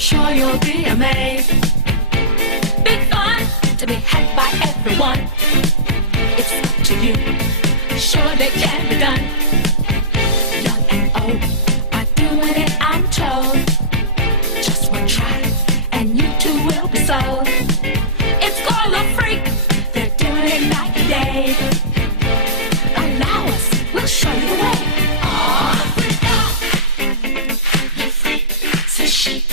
Sure you'll be amazed. Big fun to be had by everyone. It's up to you. Surely can be done. Young and old are doing it, I'm told. Just one try and you too will be sold. It's called a freak. They're doing it night and day. Allow us, we'll show you the way. Oh, freak out. You freak, says she.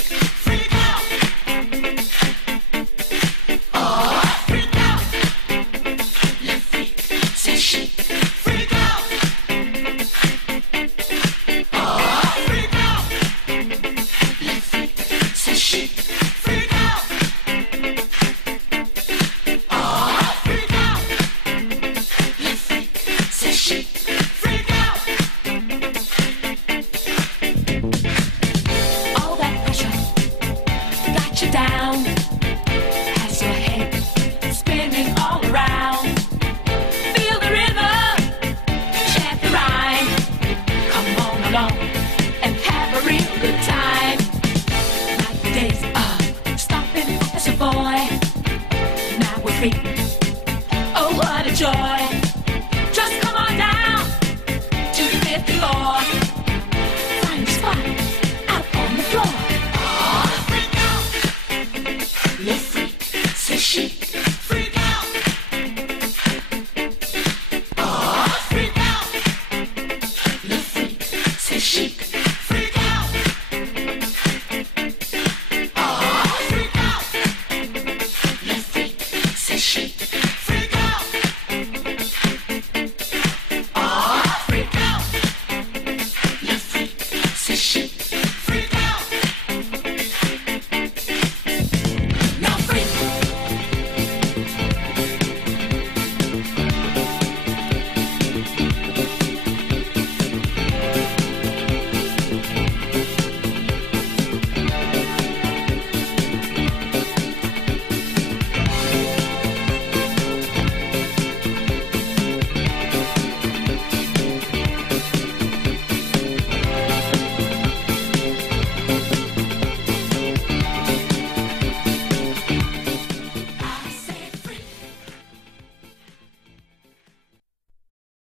You down, has your head spinning all around. Feel the rhythm, chant the rhyme. Come on along and have a real good time. Like the days of stomping as a boy. Now we're free. Oh, what a joy!